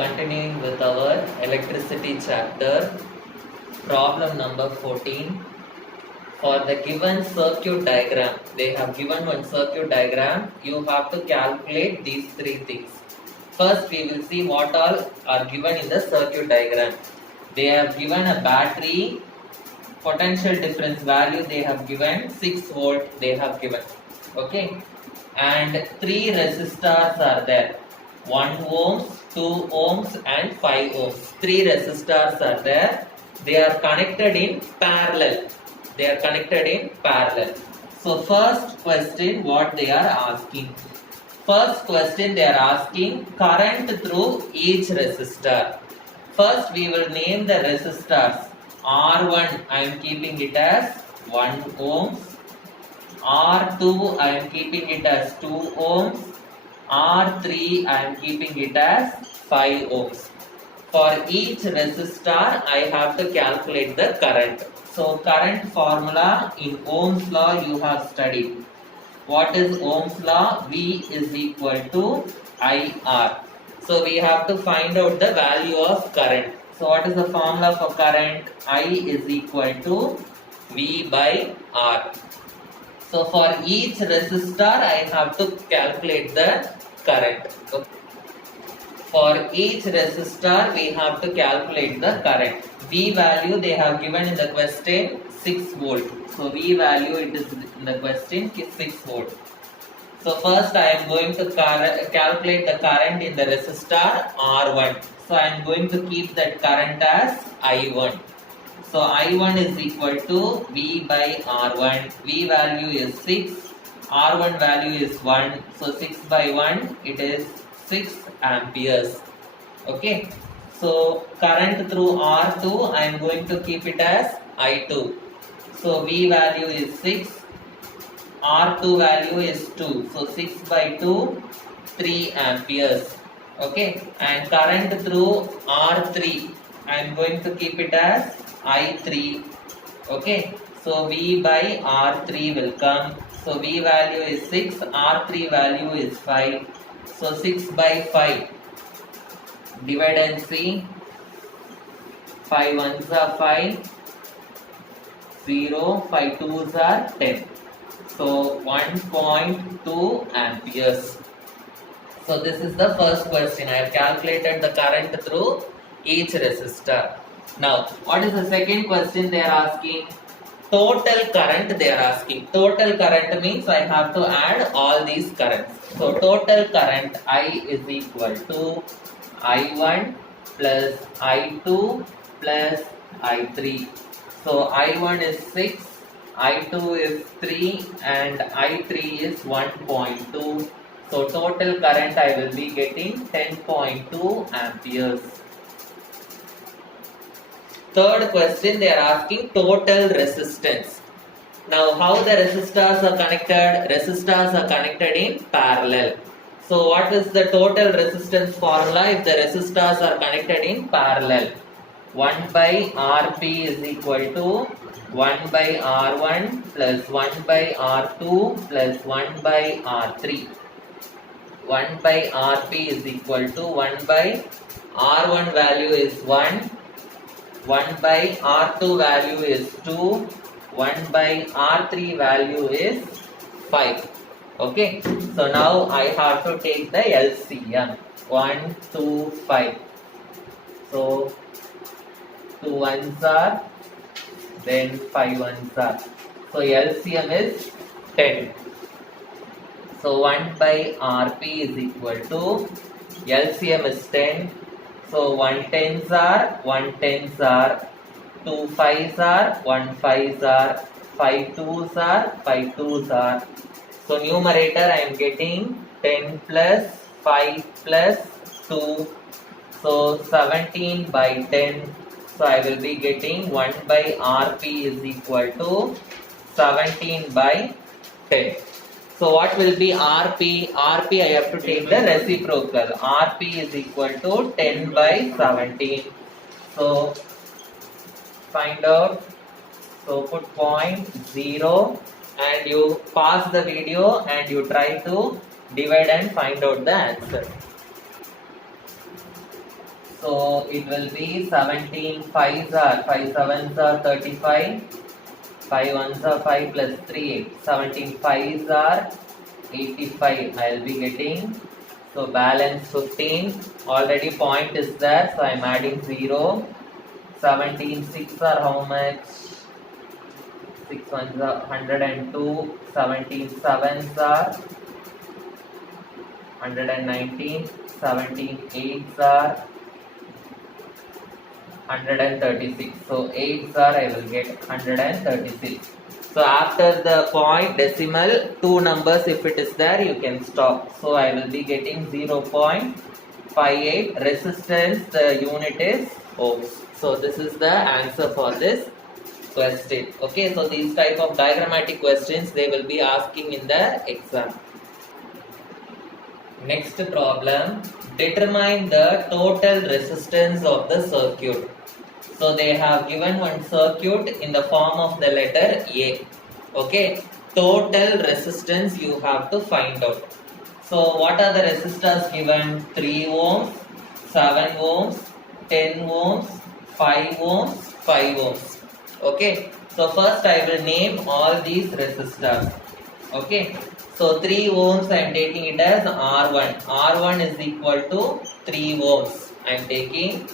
Continuing with our electricity chapter, problem number 14. For the given circuit diagram, they have given one circuit diagram. You have to calculate these three things. First, we will see what all are given in the circuit diagram. They have given a battery, potential difference value they have given 6 volt they have given. Okay, and 3 resistors are there. 1 ohms, 2 ohms and 5 ohms. 3 resistors are there. They are connected in parallel. So first question what they are asking. First question they are asking current through each resistor. First we will name the resistors. R1 I am keeping it as 1 ohms. R2 I am keeping it as 2 ohms. R3 I am keeping it as 5 ohms. For each resistor I have to calculate the current. So current formula in Ohm's law you have studied. What is Ohm's law? V is equal to IR. So we have to find out the value of current. So what is the formula for current? I is equal to V by R. So for each resistor I have to calculate the current. For each resistor we have to calculate the current. V value they have given in the question 6 volt. So V value it is in the question 6 volt. So first I am going to calculate the current in the resistor R1. So I am going to keep that current as I1. So I1 is equal to V by R1. V value is 6. R1 value is 1. So 6 by 1 it is 6 amperes. Okay. So current through R2 I am going to keep it as I2. So V value is 6. R2 value is 2. So 6 by 2, 3 amperes. Okay. And current through R3 I am going to keep it as I3. Okay. So V by R3 will come. So V value is 6. R3 value is 5. So 6 by 5. Divide and see. 5 ones are 5. 0. 5 twos are 10. So 1.2 amperes. So this is the first question. I have calculated the current through each resistor. Now, what is the second question they are asking? Total current they are asking. Total current means I have to add all these currents. So total current I is equal to I1 plus I2 plus I3. So I1 is 6, I2 is 3 and I3 is 1.2. So total current I will be getting 10.2 amperes. Third question they are asking total resistance. Now how the resistors are connected? Resistors are connected in parallel. So what is the total resistance formula if the resistors are connected in parallel? 1 by Rp is equal to 1 by R1 plus 1 by R2 plus 1 by R3. 1 by Rp is equal to 1 by R1 value is 1. 1 by R2 value is 2, 1 by R3 value is 5. Okay, so now I have to take the LCM. 1, 2, 5. So 2 ones are, then 5 ones are. So LCM is 10. So 1 by Rp is equal to, LCM is 10. So 1 tens are, 1 tens are, 2 fives are, 1 fives are, 5 twos are, 5 twos are. So numerator I am getting 10 plus 5 plus 2. So 17 by 10. So I will be getting 1 by Rp is equal to 17 by 10. So what will be Rp? Rp I have to take the reciprocal. Rp is equal to 10 by 17. So find out. So put point 0 and you pause the video and you try to divide and find out the answer. So it will be 17 5s are 5 7s are 35, 5 1s are 5 plus 3 8. 17 5s are 85. I'll be getting, so balance 15. Already point is there, so I'm adding 0. 17 6 are how much? 6 ones are 102. 17 7s are 119. 17 8s are 136. So 8s are, I will get 136. So after the point decimal, two numbers if it is there, you can stop. So I will be getting 0.58. Resistance, the unit is ohms. So this is the answer for this question. Okay, so these type of diagrammatic questions they will be asking in the exam. Next problem, determine the total resistance of the circuit. So they have given one circuit in the form of the letter A. Okay, total resistance you have to find out. So what are the resistors given? 3 ohms, 7 ohms, 10 ohms, 5 ohms, 5 ohms. Okay, so first I will name all these resistors. Okay, so 3 ohms I am taking it as R1. R1 is equal to 3 ohms I am taking.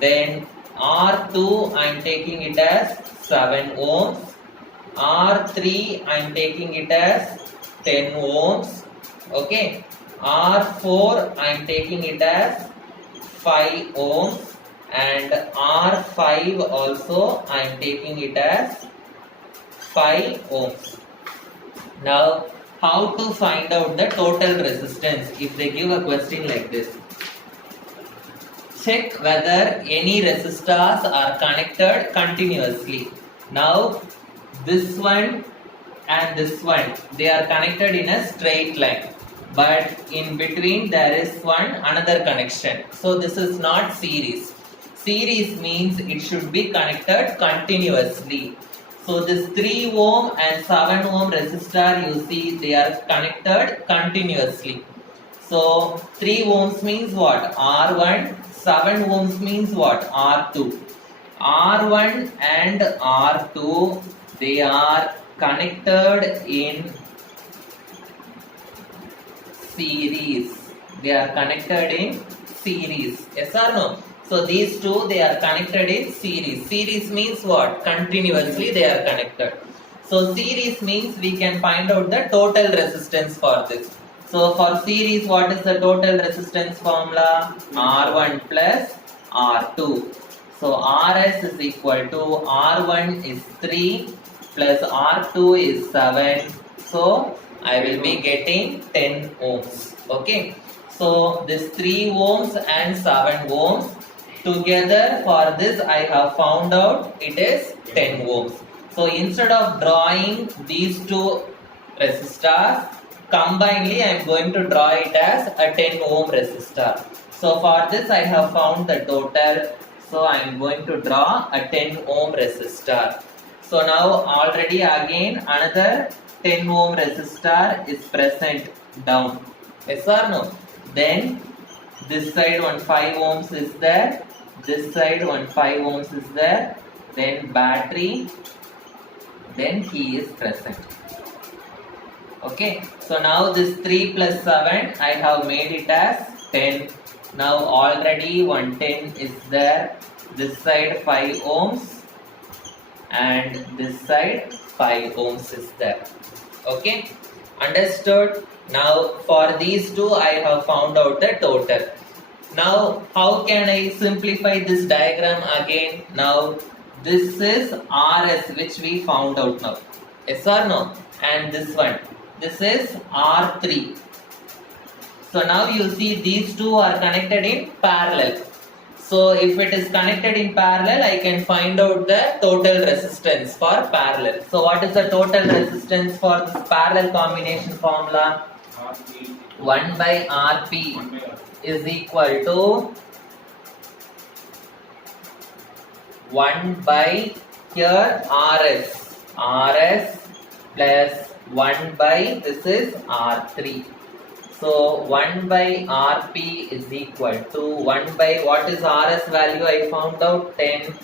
Then R2 I am taking it as 7 ohms. R3 I am taking it as 10 ohms. Okay, R4 I am taking it as 5 ohms. And R5 also I am taking it as 5 ohms. Now, how to find out the total resistance if they give a question like this? Check whether any resistors are connected continuously. Now, this one and this one, they are connected in a straight line. But in between there is another connection. So this is not series. Series means it should be connected continuously. So this 3 ohm and 7 ohm resistor, you see they are connected continuously. So 3 ohms means what? R1. 7 ohms means what? R2. R1 and R2, they are connected in series. They are connected in series. Yes or no? So these two, they are connected in series. Series means what? Continuously they are connected. So series means we can find out the total resistance for this. So for series, what is the total resistance formula? R1 plus R2. So Rs is equal to R1 is 3 plus R2 is 7. So I will be getting 10 ohms. Okay. So this 3 ohms and 7 ohms together, for this I have found out it is 10 ohms. So instead of drawing these two resistors, combinedly I am going to draw it as a 10 ohm resistor. So for this I have found the total. So I am going to draw a 10 ohm resistor. So now already again another 10 ohm resistor is present down. Yes or no? Then this side one 5 ohms is there. This side one 5 ohms is there. Then battery. Then key is present. Okay. So now this 3 plus 7 I have made it as 10. Now already 110 is there. This side 5 ohms. And this side 5 ohms is there. Okay. Understood? Now for these two I have found out the total. Now how can I simplify this diagram again? Now this is Rs which we found out now. Yes or no? And this one. This is R3. So now you see these two are connected in parallel. So if it is connected in parallel, I can find out the total resistance for parallel. So what is the total resistance for this parallel combination formula? 1 by Rp is equal to 1 by here Rs plus 1 by this is R3. So 1 by Rp is equal to 1 by, what is Rs value I found out, 10,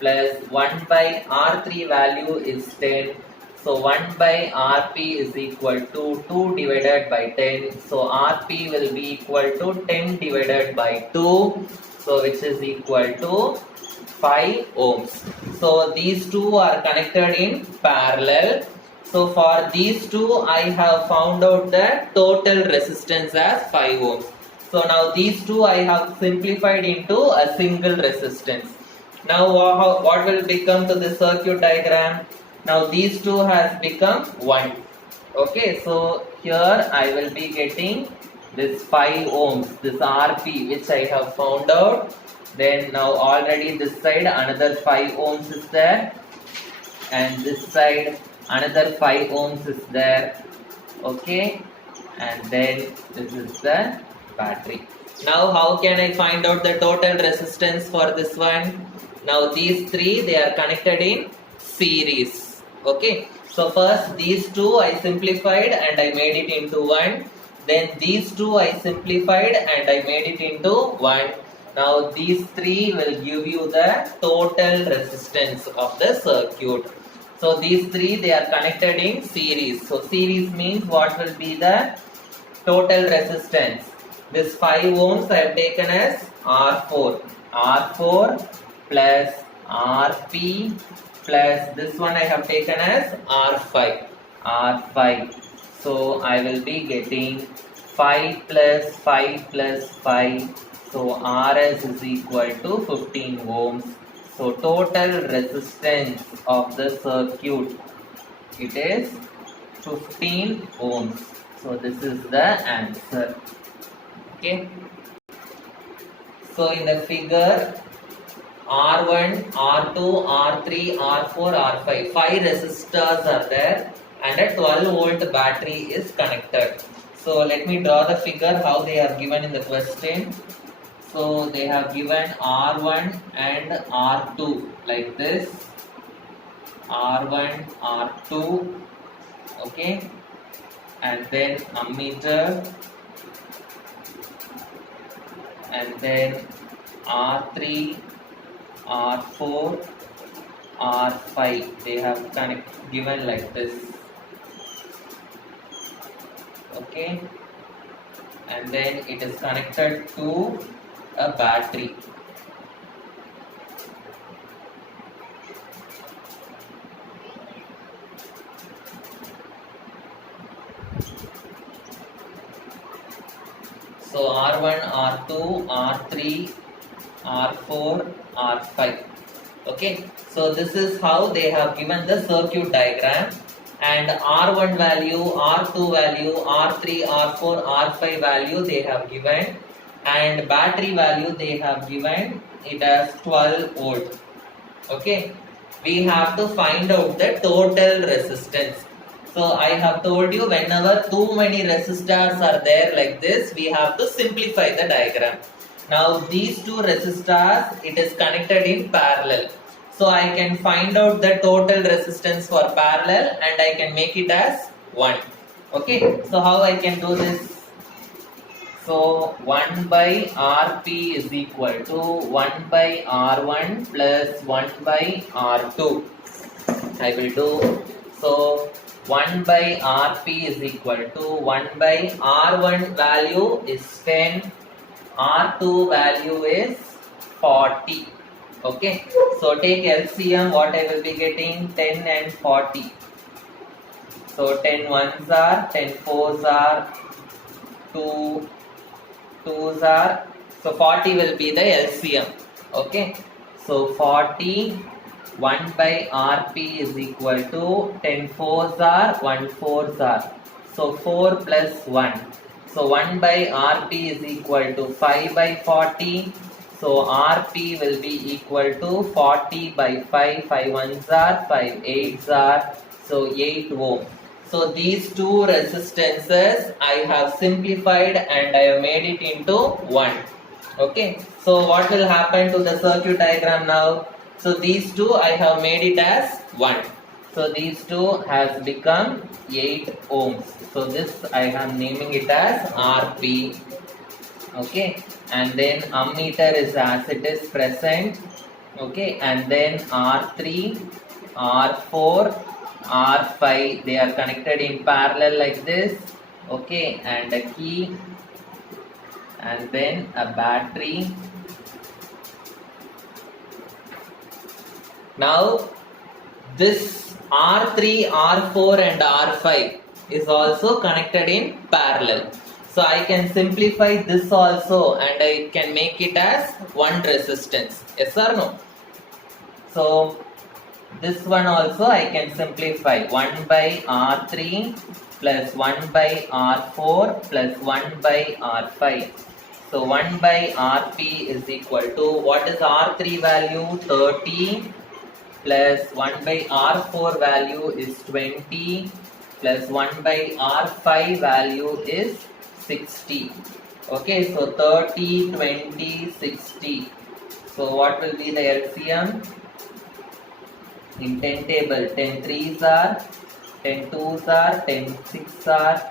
plus 1 by R3 value is 10. So 1 by Rp is equal to 2 divided by 10. So Rp will be equal to 10 divided by 2. So which is equal to 5 ohms. So these two are connected in parallel. So for these two, I have found out the total resistance as 5 ohms. So now these two I have simplified into a single resistance. Now what will become to the circuit diagram? Now these two has become 1. Okay, so here I will be getting this 5 ohms, this Rp which I have found out. Then now already this side another 5 ohms is there, and this side another 5 ohms is there. Okay, and then this is the battery. Now how can I find out the total resistance for this one? Now these three, they are connected in series. Okay, so first these two I simplified and I made it into 1. Then these two I simplified and I made it into 1. Now these three will give you the total resistance of the circuit. So these three, they are connected in series. So series means what will be the total resistance? This 5 ohms I have taken as R4. R4 plus Rp plus this one I have taken as R5. R5. So I will be getting 5 plus 5 plus 5. So Rs is equal to 15 ohms. So total resistance of the circuit, it is 15 ohms. So this is the answer. Okay. So in the figure, R1, R2, R3, R4, R5, 5 resistors are there and a 12 volt battery is connected. So let me draw the figure how they are given in the question. So they have given R1 and R2 like this. R1, R2, okay, and then ammeter, and then R3, R4, R5. They have given like this, okay, and then it is connected to a battery. So R1, R2, R3, R4, R5. Okay, so this is how they have given the circuit diagram, and R1 value, R2 value, R3, R4, R5 value they have given, and battery value they have given it as 12 volt. Okay, we have to find out the total resistance. So I have told you, whenever too many resistors are there like this, we have to simplify the diagram. Now these two resistors, it is connected in parallel. So I can find out the total resistance for parallel and I can make it as 1. Okay, so how I can do this? So 1 by Rp is equal to 1 by R1 plus 1 by R2. I will do, so 1 by Rp is equal to 1 by R1 value is 10, R2 value is 40. Okay, so take LCM, what I will be getting, 10 and 40. So 10 ones are, 10 fours are, 2 2s are, so 40 will be the LCM. Okay, so 40, 1 by Rp is equal to 10 fours are, 1 fours are, so 4 plus 1. So 1 by Rp is equal to 5 by 40. So Rp will be equal to 40 by 5. 5 ones are, 5 eights are, so 8 ohm. So these two resistances I have simplified and I have made it into 1. Okay, so what will happen to the circuit diagram now? So these two I have made it as 1. So these two has become 8 ohms. So this I am naming it as RP. Okay, and then ammeter is as it is present. Okay, and then R3, R4, R5, they are connected in parallel like this. Okay, and a key, and then a battery. Now this R3, R4 and R5 is also connected in parallel. So I can simplify this also and I can make it as one resistance. Yes or no? So this one also I can simplify 1 by R3 plus 1 by R4 plus 1 by R5. So 1 by RP is equal to, what is R3 value? 30 plus 1 by R4 value is 20 plus 1 by R5 value is 60. Okay, so 30, 20, 60. So what will be the LCM? In 10 table, 10 3s are, 10 2s are, 10 6s are,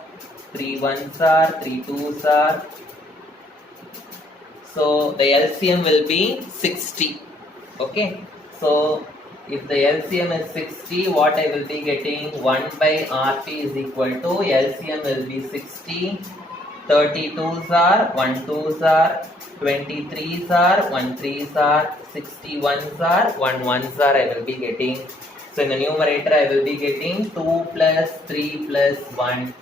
3 1s are, 3 2s are. So the LCM will be 60. Okay, so if the LCM is 60, what I will be getting? 1 by RP is equal to, LCM will be 60, 32s are, 1 2s are, 23s are, 1 3s are, 61s are, 1 1s are I will be getting. So in the numerator I will be getting 2 plus 3 plus 1.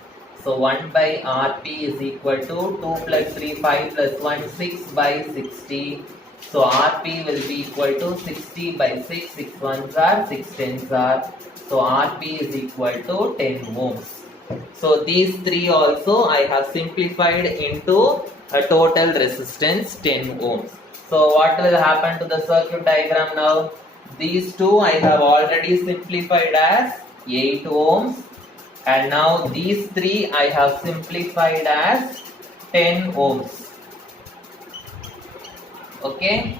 So 1 by RP is equal to 2 plus 3, 5 plus 1, 6 by 60. So RP will be equal to 60 by 6, 6 ones are, 6 tens are. So RP is equal to 10 ohms. So these three also I have simplified into a total resistance 10 ohms. So what will happen to the circuit diagram now? These two I have already simplified as 8 ohms, and now these three I have simplified as 10 ohms. Okay.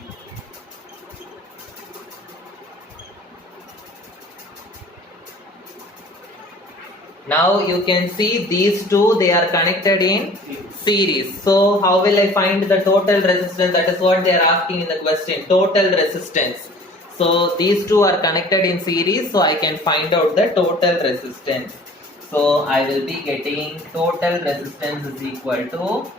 Now you can see these two, they are connected in series. So how will I find the total resistance? That is what they are asking in the question. Total resistance. So these two are connected in series, so I can find out the total resistance. So I will be getting total resistance is equal to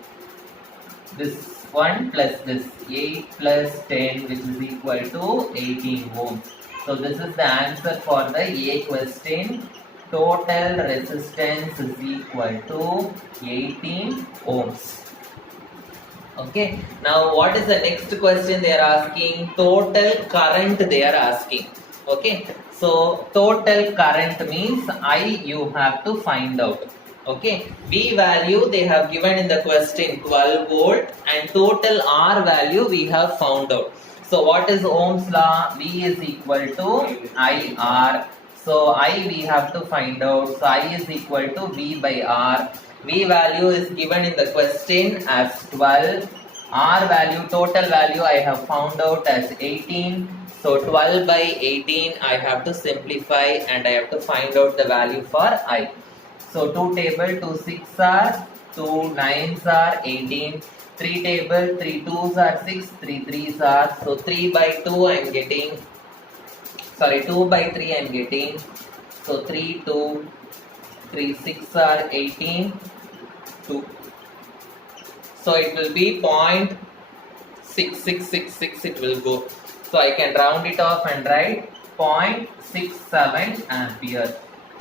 this one plus this 8 plus 10, which is equal to 18 ohms. So this is the answer for the A question. Total resistance is equal to 18 ohms. Okay, now what is the next question they are asking? Total current they are asking. Okay, so total current means I you have to find out. Okay, V value they have given in the question 12 volt, and total R value we have found out. So what is Ohm's law? V is equal to IR. So I we have to find out. So I is equal to V by R. V value is given in the question as 12. R value, total value I have found out as 18. So 12 by 18 I have to simplify and I have to find out the value for I. So 2 table, 2 6 are, 2 9s are 18. 3 table, 3 2s are 6, 3 3s are. So 3 by 2 I am getting, sorry 2 by 3 I am getting. So 3 2, 3 6 are 18, 2. So it will be 0.6666 it will go. So I can round it off and write 0.67 ampere.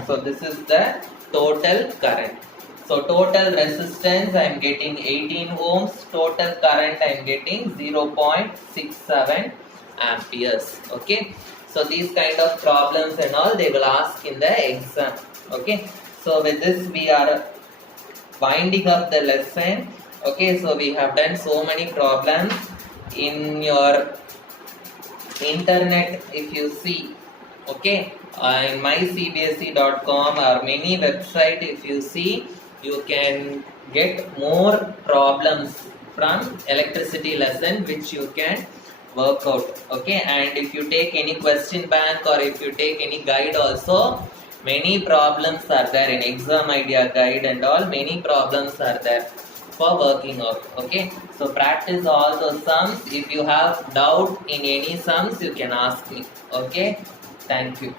So this is the total current. So total resistance I am getting 18 ohms. Total current I am getting 0.67 amperes. Okay. So these kind of problems and all they will ask in the exam. Okay. So with this we are winding up the lesson. Okay, so we have done so many problems in your internet. If you see, okay, in mycbse.com or many website, if you see, you can get more problems from electricity lesson which you can work out. Okay, and if you take any question bank or if you take any guide also, many problems are there in exam idea guide and all. Many problems are there for working out. Okay, so practice all those sums. If you have doubt in any sums, you can ask me. Okay, thank you.